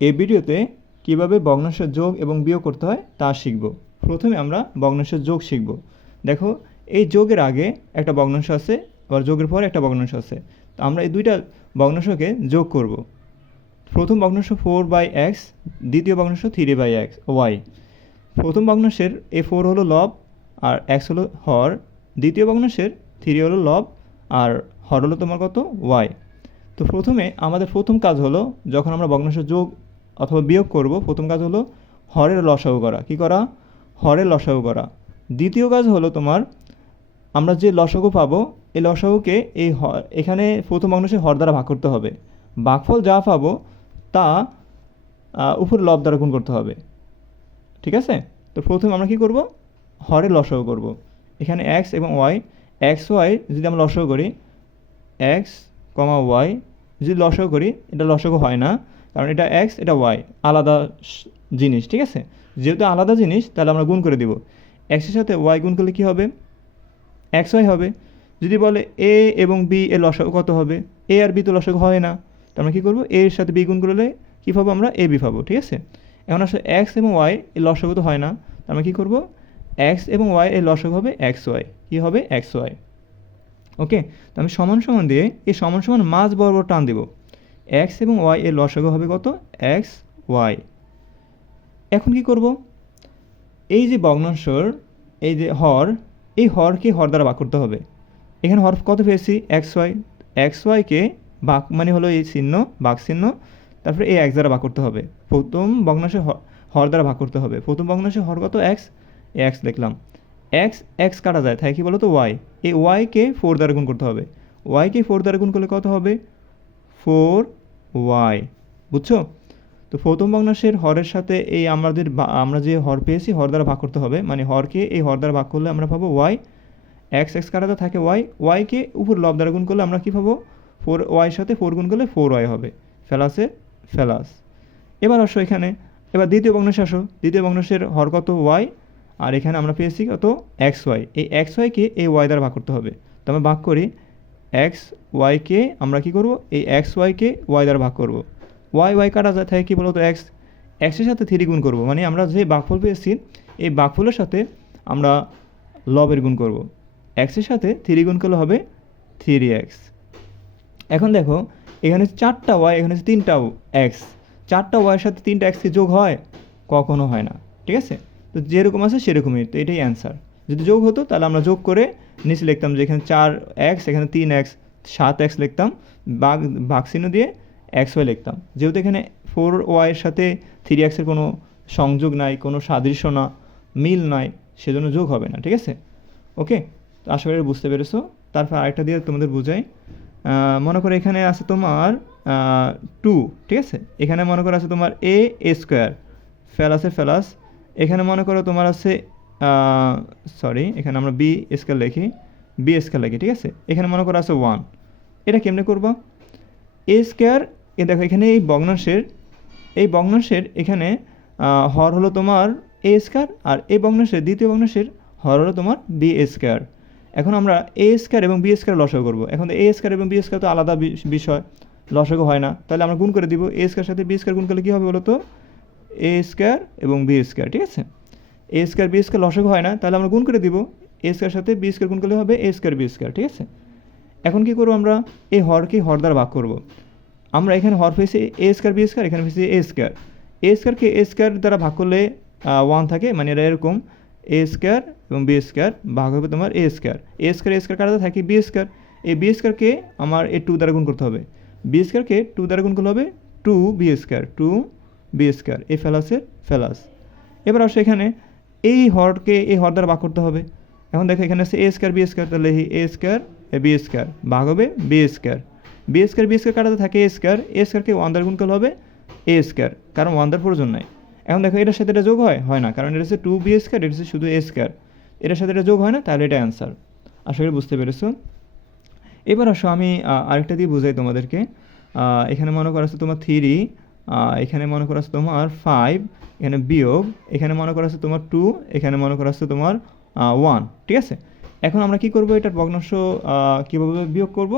এই ভিডিওতে কিভাবে ভগ্নাংশের যোগ এবং বিয়োগ করতে হয় তা শিখব। প্রথমে আমরা ভগ্নাংশের যোগ শিখব। দেখো, এই যোগের আগে একটা ভগ্নাংশ আছে, আবার যোগের পরে একটা ভগ্নাংশ আছে। তো আমরা এই দুইটা ভগ্নাংশকে যোগ করব। প্রথম ভগ্নাংশ 4/x, দ্বিতীয় ভগ্নাংশ 3/x y। প্রথম ভগ্নাংশের এই 4 হলো লব আর x হলো হর, দ্বিতীয় ভগ্নাংশের 3 হলো লব আর হর হলো তোমার কত y। তো প্রথমে আমাদের প্রথম কাজ হলো, যখন আমরা ভগ্নাংশ যোগ অথবা বিয়োগ করব, প্রথম কাজ হলো হরের লসাগু করা। কি করা? হরের লসাগু করা। দ্বিতীয় কাজ হলো তোমার, আমরা যে লসাগু পাবো এই লসাগুকে এখানে প্রথম ভগ্নাংশে হর দ্বারা ভাগ করতে হবে। ভাগফল যা পাবো তা উপরে লব দ্বারা গুণ করতে হবে। ঠিক আছে? তো প্রথমে আমরা কি করব? হরের লসাগু করব। এখানে x এবং y, x y যদি আমরা লসাগু করি, x, y যদি লসাগু করি, এটা লসাগু হয় না, কারণ এটা x এটা y আলাদা জিনিস। ঠিক আছে? যেহেতু আলাদা জিনিস তাহলে আমরা গুণ করে দিব। x এর সাথে y গুণ করলে কি হবে? xy হবে। যদি বলে a এবং b এর লসাগু কত হবে, a আর b তো লসাগু হয় না, তো আমরা কী করবো? a এর সাথে b গুণ করলে কী পাবো? আমরা ab পাবো। ঠিক আছে? এখন আসলে x এবং y এর লসাগু তো হয় না, তো আমরা কী করবো? x এবং y এর লসাগু হবে xy। কী হবে? xy। ওকে, তো আমি সমান সমান দিয়ে এই সমান সমান মাঝ বরাবর টান দেব। x এবং y এর লসাগু হবে কত? xy। এখন কি করব? এই যে ভগ্নাংশের এই যে হর, এই হরকে হর দ্বারা ভাগ করতে হবে। এখানে হর কত পেয়েছি? xy। xyকে ভাগ মানে হলো এই চিহ্ন, ভাগ চিহ্ন, তারপরে এই x দ্বারা ভাগ করতে হবে। প্রথম ভগ্নাংশে হর দ্বারা ভাগ করতে হবে। প্রথম ভগ্নাংশে হর কত? x, x লিখলাম। x কাটা যায়, তাই কি বলো তো? y। এই yকে 4 দ্বারা গুণ করতে হবে। yকে 4 দ্বারা গুণ করলে কত হবে? 4y। বুঝছো? তো প্রথম ভগ্নাংশের হরের সাথে এই আমরা যে হর পেয়েছি হর দ্বারা ভাগ করতে হবে, মানে হরকে এই হর দ্বারা ভাগ করলে আমরা পাবো y। x কাটাতে থাকে y, yকে উপর লব দ্বারা গুণ করলে আমরা কী পাবো? 4y সাথে 4 গুণ করলে 4y হবে। ফেলাস। এবার আসো এখানে, এবার দ্বিতীয় ভগ্নাংশে আসো। দ্বিতীয় ভগ্নাংশের হর কত? y, আর এখানে আমরা পেয়েছি কত? xy। এই xyকে এই y দ্বারা ভাগ করতে হবে। তো আমরা ভাগ করি, xyকে আমরা কী করব? এই xyকে y দ্বারা ভাগ করব। y কাটা যায়, থাকে কী বলো তো? x এর সাথে 3 গুণ করব, মানে আমরা যে ভাগফল পেয়েছি এই ভাগফলের সাথে আমরা লবের গুণ করব। x এর সাথে 3 গুণ করলে হবে 3x। এখন দেখো, এখানে 4টা y, এখানে 3টা x। 4টা y এর সাথে 3টা x যোগ হয়? কখনো হয় না। ঠিক আছে? তো যেরকম আছে সেরকমই, তো এটাই অ্যান্সার। যদি যোগ হতো তাহলে আমরা যোগ করে নিচে লিখতাম যে এখানে 4x, এখানে 3x, 7x লিখতাম, ভাগ চিহ্ন দিয়ে xy লিখতাম। যেহেতু এখানে 4y এর সাথে 3x এর কোনো সংযোগ নাই, কোনো সাদৃশ্য না, মিল নাই, সেজন্য যোগ হবে না। ঠিক আছে? ওকে, তো আশা করি বুঝতে পেরেছো। তারপর আরেকটা দিয়ে তোমাদের বুঝাই। মনে করো এখানে আছে তোমার 2। ঠিক আছে? এখানে মনে করো আছে তোমার a স্কোয়ার, ফেলাস। এখানে মনে করো তোমার আছে এখানে আমরা b স্কোয়ার লিখি। ঠিক আছে? এখানে মনে করো আছে 1। এটা কেমনে করবা? a স্কোয়ার, দেখো এখানে এই ভগ্নাংশের এখানে হর হলো তোমার a স্কোয়ার, আর এই ভগ্নাংশের দ্বিতীয় ভগ্নাংশের হর হলো তোমার b স্কোয়ার। এখন আমরা a স্কোয়ার এবং b স্কোয়ার লসাগু করব। এখন a স্কোয়ার এবং b স্কোয়ার তো আলাদা বিষয়, লসাগু হয় না, তাহলে আমরা গুণ করে দিব। a স্কোয়ার সাথে b স্কোয়ার গুণ করলে কী হবে বলো তো? a স্কোয়ার এবং b স্কোয়ার। ঠিক আছে? a স্কোয়ার b স্কোয়ার লসাগু হয় না, তাহলে আমরা গুণ করে দিব। a স্কোয়ার সাথে b স্কোয়ার গুণ করলে হবে a স্কোয়ার b স্কোয়ার। ঠিক আছে? এখন কী করবো? আমরা এই হরকে হর দ্বারা ভাগ করব। আমরা এখানে হর পেয়েছি a স্কোয়ার b স্কোয়ার, এখানে পেয়েছি a স্কোয়ারকে a স্কোয়ার দ্বারা ভাগ করলে 1 থাকে, মানে এটা এরকম a স্কোয়ার এবং b স্কোয়ার ভাগ হবে তোমার a স্কোয়ার কাটাতে থাকে b স্কোয়ার। এই b স্কোয়ারকে আমার এই 2 দ্বারা গুণ করতে হবে। b স্কোয়ারকে 2 দ্বারা গুণ করলে হবে 2b স্কোয়ার। এই ফেলাস। এবার আসো এখানে এই হরকে এই হর দ্বারা ভাগ করতে হবে। এখন দেখো এখানে আছে a স্কোয়ার b স্কোয়ার, তাহলে a স্কোয়ার b স্কোয়ার ভাগ হবে b স্কোয়ার কাটাতে থাকে a স্কোয়ারকে 1 দ্বারা গুণ করলে হবে a স্কোয়ার, কারণ 1 দ্বারা প্রয়োজন নাই। এখন দেখো এটার সাথে এটা যোগ হয় না, কারণ এটা হচ্ছে 2b স্কোয়ার, এটা হচ্ছে শুধু a স্কোয়ার, এটার সাথে এটা যোগ হয় না, তাহলে এটা অ্যান্সার। আশা করি বুঝতে পেরেছো। এবার আসো আমি আরেকটা দিয়ে বুঝাই তোমাদেরকে। এখানে মনে করা আছে তোমার 3, এখানে মনে করা আছে তোমার 5, এখানে বিয়োগ, এখানে মনে করা আছে তোমার 2, এখানে মনে করা আছে তোমার 1। ঠিক আছে? এখন আমরা কি করব? এটার ভগ্নাংশ কীভাবে বিয়োগ করব?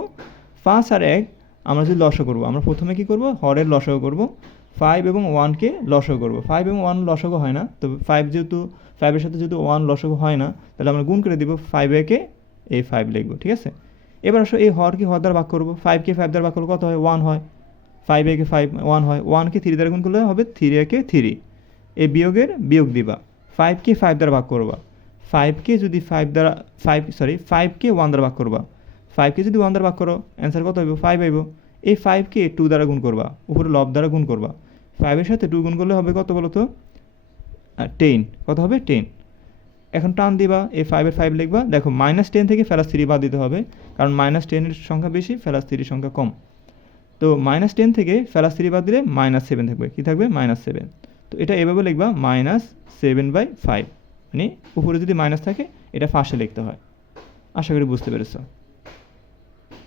5 আর 1 আমরা যদি লসাগু করব, আমরা প্রথমে কি করব? হরের লসাগু করব। 5 এবং 1কে লসাগু করব। 5 এবং 1 লসাগু হয় না, তো 5 যেহেতু 5 এর সাথে যেহেতু 1 লসাগু হয় না, তাহলে আমরা গুণ করে দিব 5 কে এই 5 লিখব, ঠিক আছে। এবার আসো এই হরকে হর দ্বারা ভাগ করব। 5কে 5 দ্বারা ভাগ করলে কত হয়? 1 হয়। 5 কে 5 1 হয়। 1কে 3 দ্বারা গুণ করলে হবে 3 কে 3। এই বিয়োগের বিয়োগ দিবা। 5কে 5 দ্বারা ভাগ করবা। 5কে যদি 5কে 1 দ্বারা ভাগ করবা। 5কে যদি 1 দ্বারা ভাগ করো, অ্যান্সার কত হইব? 5 হইব। এই 5কে 2 দ্বারা গুণ করবা, উপরে লব দ্বারা গুণ করবা। 5 এর সাথে 2 গুণ করলে হবে কত বলো তো? 10। কত হবে? 10। এখন টান দিবা, এই 5 এর 5 লিখবা। দেখো -10 থেকে -3 বাদ দিতে হবে, কারণ -10 এর সংখ্যা বেশি, -3 এর সংখ্যা কম। তো -10 থেকে -3 বাদ দিলে -7 থাকবে। কি থাকবে? -7। তো এটা এভাবে লিখবা -7/5, মানে উপরে যদি মাইনাস থাকে এটা ফাঁসে লিখতে হয়। আশা করি বুঝতে পেরেছো।